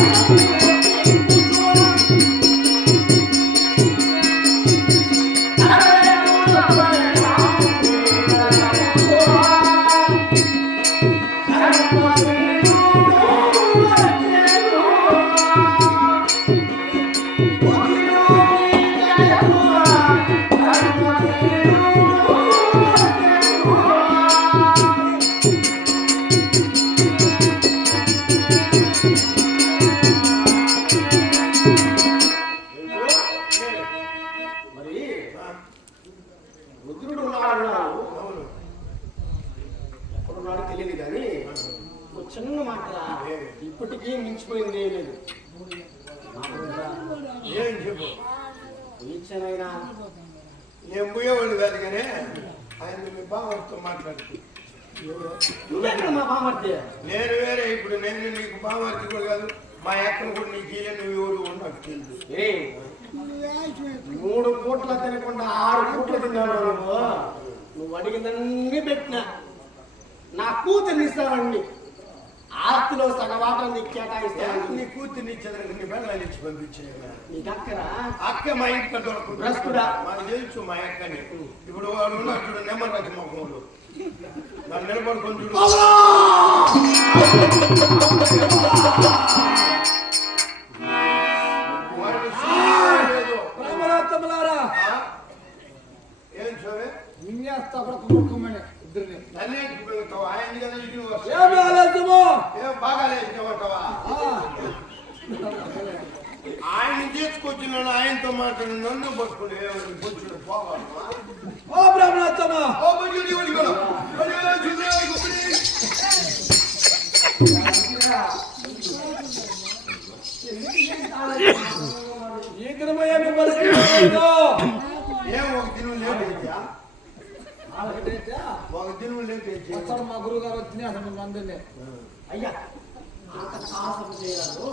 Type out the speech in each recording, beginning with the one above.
మరి బావతో మాట్లాడుతూ నువ్వెక్కడ మా బామర్తి నేను వేరే ఇప్పుడు నేను నీకు బావార్తి కూడా కాదు. మా అక్కను కూడా నీకు నువ్వు ఎవరు నాకు తెలియదు మూడు పూట్ల తినకుండా ఆరు పూట్ల తిన్నాను నువ్వు? నువ్వు అడిగిందన్నీ పెట్టినా. నా కూతుర్ని ఇస్తానండి ఆస్తిలో సగవాటం నీకు కేటాయిస్తాను. నీ కూతుర్ని ఇచ్చేదానికి నీ బెళ్ళాలు ఇచ్చి పంపించేయగా నీ అక్క మా ఇంటికి దొరకదు. భ్రష్టుడా? మాకు తెలుసు మా అక్కని. ఇప్పుడు వాడు ఉన్నాడు చూడు నెమ్మరాజు మొక్కముడు నన్ను నిలబడుకొని చూడు. ఆయనతో మాట్లాడి నన్ను పట్టుకుని బొచ్చుడు పోవాలి ఓ ఓ బొచ్చుడు ఈ దినమయ్యేమి పరిస్థితి ఏం ఒక దినం అయితే ఒక దినం వచ్చాడు మా గురువు గారు వచ్చి అసలు అందరినీ. అయ్యా అంత సాహసం చేయరాదు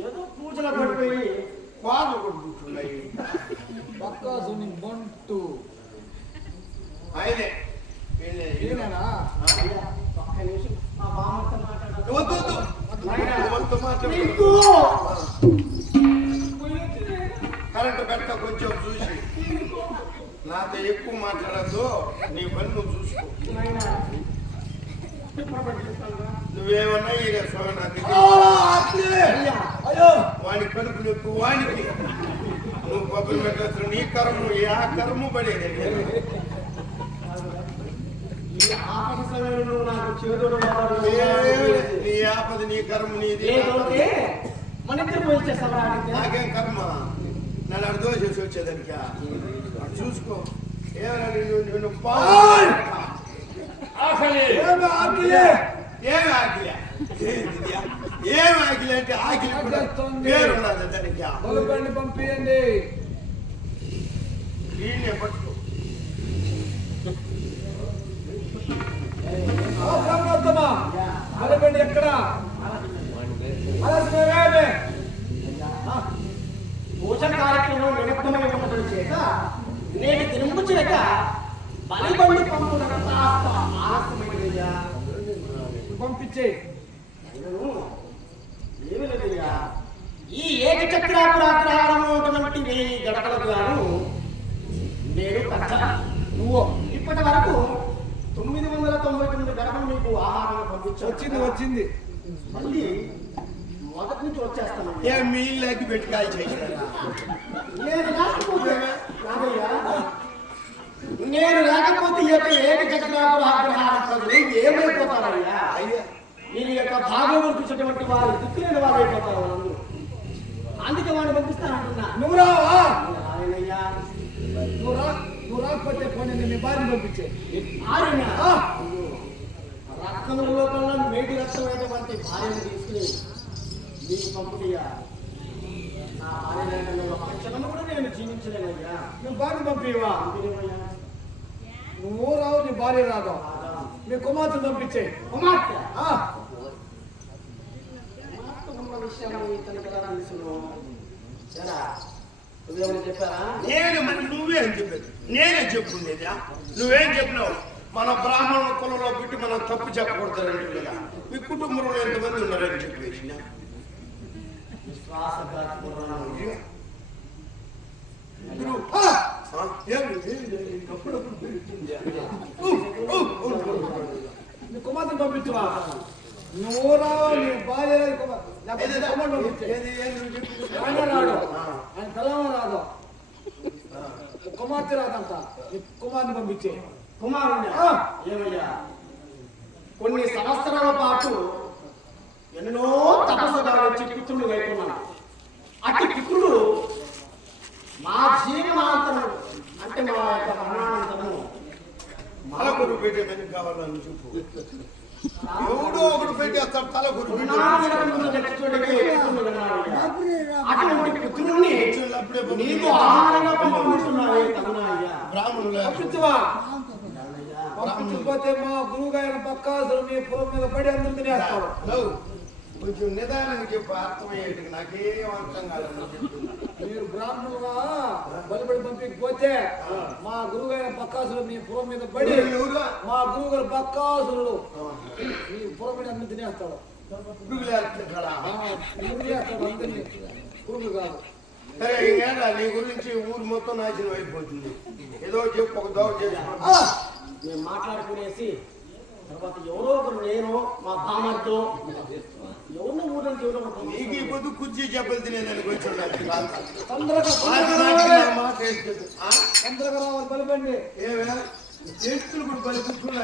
ఏదో పూజలో పడిపోయి పాలు కొట్టుకుంటున్నాయి పక్క సుని బొంటు ఆయనే వీళ్ళే. ఈయనేనా అయ్యా ఒక్క నిమిషం మా బామ్మతో మాట్లాడాలి వద్దు వద్దు ఎవరితో మాట్లాడు నీకు కరెంట్ పెడతా కొంచెం చూసి నాతో ఎక్కువ మాట్లాడద్దు నీ పని నువ్వు చూసుకో నాయనా, ఇప్పుడు పట్టిస్తానురా. స్వామి నా దగ్గర అయ్యా! అయ్యో! వాడి కడుపు నొప్పి వాడికి నువ్వు కొబ్బరి పెట్టచ్చు. నీ కర్మ ఆ కర్మ పడేది? ఈ ఆపద సమయంలో నాకు చేదుడు వాడు నీ ఆపద కర్మ నీది నాకేం కర్మ? నన్ను అడు దోషేసి వచ్చేదానికి? చూసుకో. ఏమన్నా ఆకలి! ఏమి ఆకిలే? ఏమి ఆకిలి అంటే ఆకిలి కూడా పేరు ఉన్నది దానికి పొలబండి పంపియండి వీళ్ళే పట్టుకో. బ్రహ్మోత్తమ పొలబండి ఎక్కడ? పూజ కార్యక్రమం నిమిత్తమై ఉండటం చేత నేను తిరుముచ్చాక బలిబండి పంపునంత ఆలస్యమైనదయ్యా పంపించే ఈ ఏకచక్రాపురాగ్రహారంలో ఉన్నటువంటి వెయ్యి గడపలకు గాను నేను నువ్వు ఇప్పటి వరకు తొమ్మిది వందల తొంభై తొమ్మిది గడపలు మీకు ఆహారం పంపించవచ్చు వచ్చింది వచ్చింది. మళ్ళీ మొదటి నుంచి వచ్చేస్తాను. ఏ మీ ఇల్లు పెట్టి కాల్ నేను లేకపోతే కాదయ్యా నేను లేకపోతే ఈ యొక్క ఏమైపోతారయ్యా? అయ్యా వీరి యొక్క భాగవతం చూసేటువంటి వారు దిక్కులేని వారు అయిపోతారు వాళ్ళు అందుకే వాడిని పంపిస్తానంటున్నా. నువ్వు రావా ఆయనయ్యా నువ్వు రా నువ్వు రాకపోతే పోనీ నీ భార్యని పంపించే. ఆర్యన ఆ. రక్తంలో కన్నా మేటి రక్తమైనటువంటి భార్యను తీసుకుని నీకు పంపుతయ్యా నా భార్య క్షణం కూడా నేను జీవించలేనయ్యా. నువ్వు భార్య పంపివా. నువ్వు రావు నీ భార్య రాదు. నీ కుమార్తెను పంపించే. కుమార్తె? ఎలా తెలుసును? ఏరా, నువ్వేమైనా చెప్పారా నేను మరి నువ్వేం చెప్పేది? నేనే చెప్పుకునేదా నువ్వేం చెప్పినావు? మన బ్రాహ్మణ కులంలో పెట్టి మనం తప్పు చెప్పకూడదు కదా మీ కుటుంబంలో ఎంతమంది ఉన్నారని చెప్పేసి శ్వాసఘాత కుర్రాడు. గురు ఆ! ఆ, ఏమి? ఏమి ఏమి అప్పుడప్పుడు పెరుగుతుంది ఊ, ఊ, ఊ, ఊ, ఊ. నీ కుమార్తెను పంపించువా నువ్వు నీ భార్య రాదు, కుమారుడు. ఆయన పిల్లవ రాదు. కుమార్తె రాదంట. కుమార్ని పంపించే. కుమారుణ్ణి? ఆ. ఏమయ్యా? కొన్ని పంపించకపోతే మా గురువు గారి పక్కాసులు మీ పొలం మీద పడి అందరు కొంచెం నిదానంగా చెప్పు అర్థమయ్యేట్టుగా నాకేం అర్థం చెప్తున్నా. మీరు బ్రాహ్మణులుగా బలిపడి పంపించకపోతే మా గురువు గారి పక్కాసులు మీ పొలం మీద పడి? మా గురువు గారి పక్కాసులు మీ పొలం మీద అందరు తినేస్తాడు పురుగులు కాదు సరే ఇంకేంటా నీ గురించి ఊరు మొత్తం నాశనం అయిపోతుంది. ఏదో చెప్పు ఒక దోవ చేసుకో. మేము మాట్లాడుకునేసి తర్వాత ఎవరో ఒకరు నేను మా బామర్తో ఎవరినో నీకు కుర్చీ చెప్పలు తినేదానికి వచ్చి తొందరగా రావాలి. ఏమే కూడా కట్టుకుంటా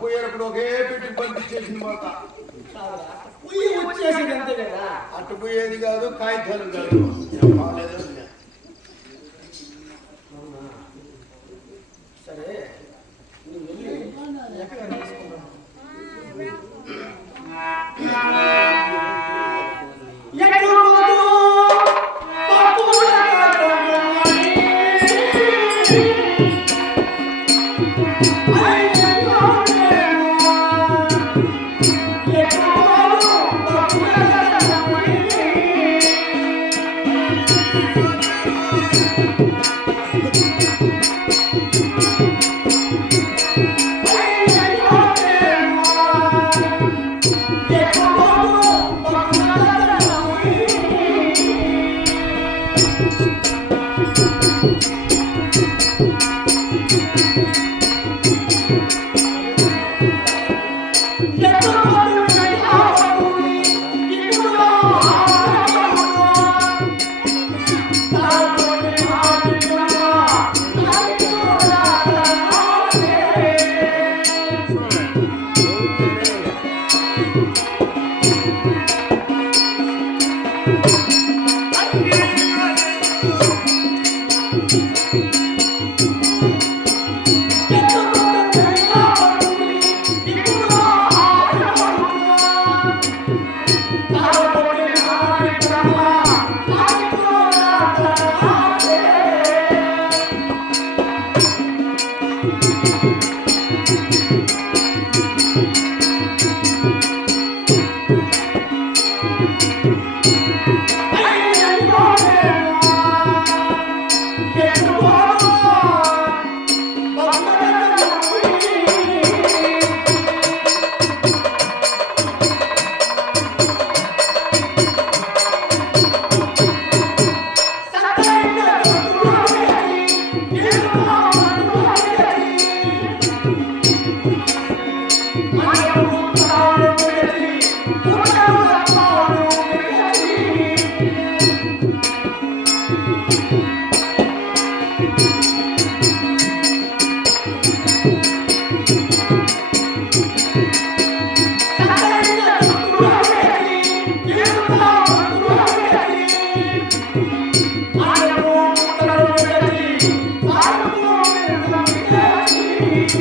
పోయేటప్పుడు ఒకే పెట్టి పంపించేసింది మాట. ఉయ్యి వచ్చేసింది అంతే కదా. అటు పోయేది కాదు కాగితాలు కాదు? సరే నువ్వు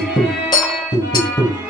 Boom, boom.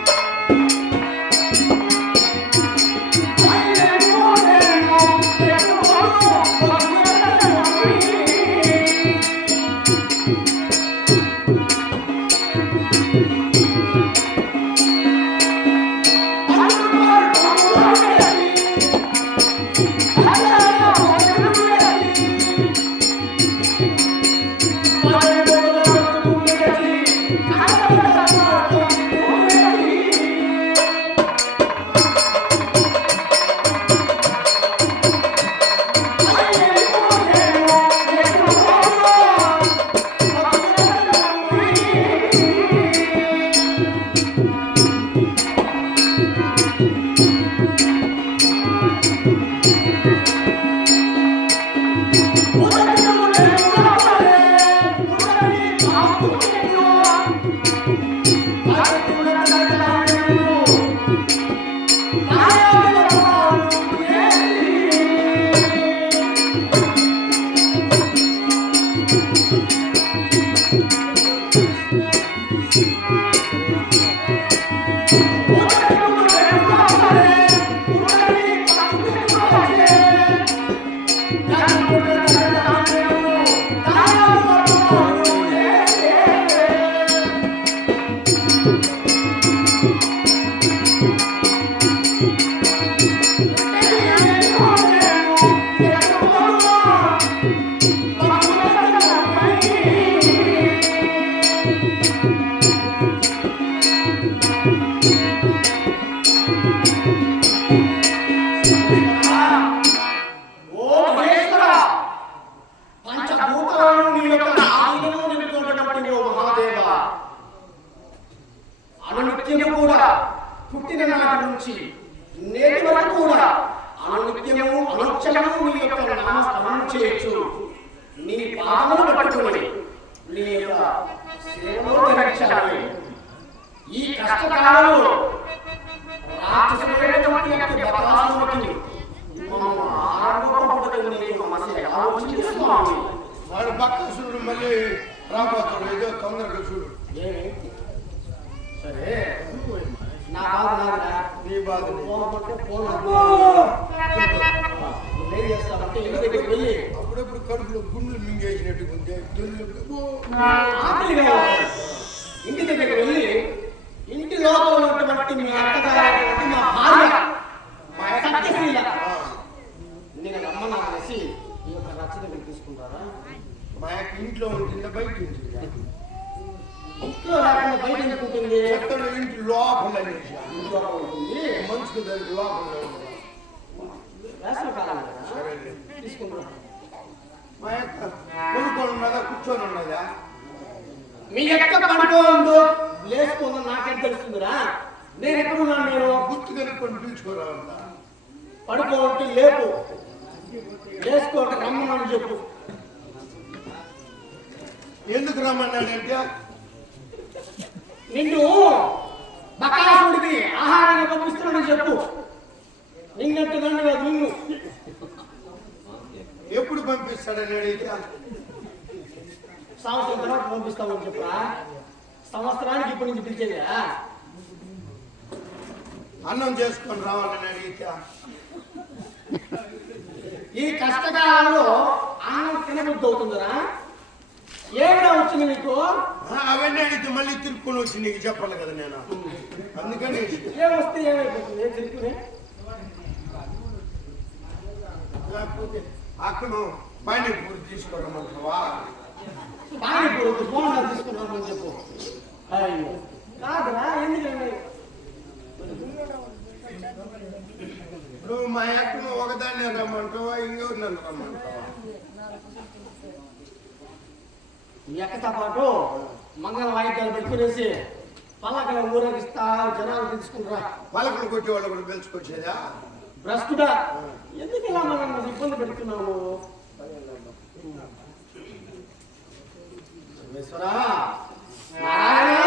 ఓ మళ్ళీ రాబోతాడు ఏదో తొందరగా చూడు ఏమి? సరే నా బాధ నాదిరా. నీ బాధ. పోమంటే దగ్గరికి వెళ్ళి అప్పుడప్పుడు కడుపులో గుండెలు మింగేసినట్టు ఉంటే దున్ను ఆకలిగా ఉంది. ఇంటి దగ్గరికి వెళ్ళి ఇంటి లోపల ఉన్నటువంటి మీ అత్తగారైనటువంటి మా భార్య మా సత్యశీల నేను రమ్మన్నా అనేసి ఈ యొక్క రచన మీరు తీసుకుంటారా మా యొక్క ఇంట్లో ఉంటుంది బయట ఉంటుంది ఇంట్లో లేకుండా బయట ఎందుకు ఉంటుంది చెత్తలో ఇంటి లోపల అనేసి. ఇంట్లో ఉంటుంది మంచుకు దానికి లోపల ఉంటుంది. వేసవి కాలం కదా సరేలే. తీసుకుంటాం మా యొక్క కొనుక్కొని ఉన్నదా కూర్చొని ఉన్నదా మీ ఎక్క పడుకోందో లేసుకోందో నాకేం తెలుస్తుందిరా? నేను ఎక్కడున్నాను నేను? గుర్తు కనుక్కొని పిలుచుకోరావంతా పడుకోండి లేపు. లేసుకోండి రమ్మని చెప్పు. ఎందుకు రమ్మన్నాడంటే? నిన్ను బకాసుడికి ఆహారాన్ని పంపిస్తున్నాడని చెప్పు. నిన్నట్టు నన్ను నిన్ను ఎప్పుడు పంపిస్తాడని అడిగితే? సంవత్సరం తర్వాత పంపిస్తామని చెప్పరా? సంవత్సరానికి ఇప్పటి నుంచి పిలిచేదా అన్నం చేసుకొని రావాలని అడిగితే. ఈ కష్టకాలంలో అన్నం తినబుద్ధి అవుతుందిరా. ఏమిరా వచ్చింది నీకు? అవన్నీ అడిగితే మళ్ళీ తిరుక్కొని వచ్చి నీకు చెప్పాలి కదా నేను. అందుకని ఏం వస్తే ఏమైపోతుంది? తెలుసుకునే లేకపోతే అక్కను పానీపూరి తీసుకోరమ్మంటావా పానీపూరి బోండా తీసుకున్నామని చెప్పు. కాదురా ఎందుకండి నువ్వు మా అక్కను ఒకదాన్ని రమ్మంటావా? ఇంకెవరు నన్ను రమ్మంటావా? మీ అక్కతో పాటు మంగళ వాయిద్యాలు పెట్టుకునేసి పల్లకల ఊరేగిస్తా జనాలు తెలుసుకుంటారా? పలకలు కొట్టి వాళ్ళు కూడా పిలుచుకొచ్చేదా? భ్రష్టుడా? ఎందుకు ఇలా మనం ఇబ్బంది పెడుతున్నాము సర్వేశ్వరా నారాయణ!